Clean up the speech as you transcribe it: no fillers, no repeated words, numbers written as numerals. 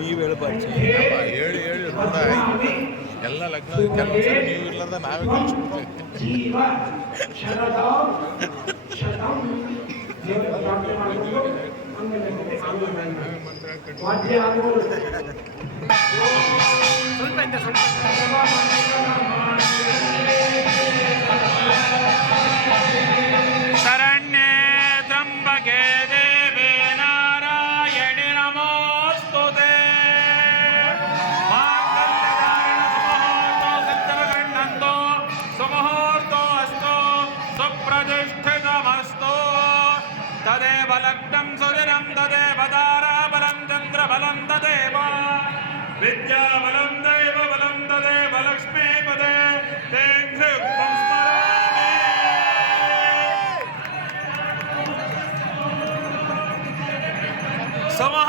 ನೀವು ಹೇಳ್ಬಾರ್ದು ಹೇಳಿ ಹೇಳಿ ರೂಢ ಆಯ್ತು ಎಲ್ಲ ಲಗ್ನ ಕೆಲವೊಂದ್ಸರಿ ನೀವು ಇರ್ಲಾರ್ದ ನಾವೇ ಕಳಿಸ್ಬಿಡ್ತೀವಿ. ಶರಣ್ಯೇ ತ್ರ್ಯಂಬಕೆ ದೇವಿ ನಾರಾಯಣಿ ನಮೋಸ್ತುತೇ. ಮಾಂಗಲ್ಯಧಾರಣ ಸುಮುಹೂರ್ತೋ ಅಸ್ತು ಸುಪ್ರತಿಷ್ಠಿತಮಸ್ತು. ತದೇವ ಲಗ್ನಂ ಸುದಿನಂ ತದೇವ ತಾರಾಬಲಂ ಚಂದ್ರಬಲಂ ತದೇವ ವಿದ್ಯಾಬಲಂ ದೈವಬಲಂ ತದೇವ ಲಕ್ಷ್ಮೀಪದೇ ತೇಂಘ್ಯುಕ್ತಂ ಸ್ಮರಾಮಿ. ಸಮಹ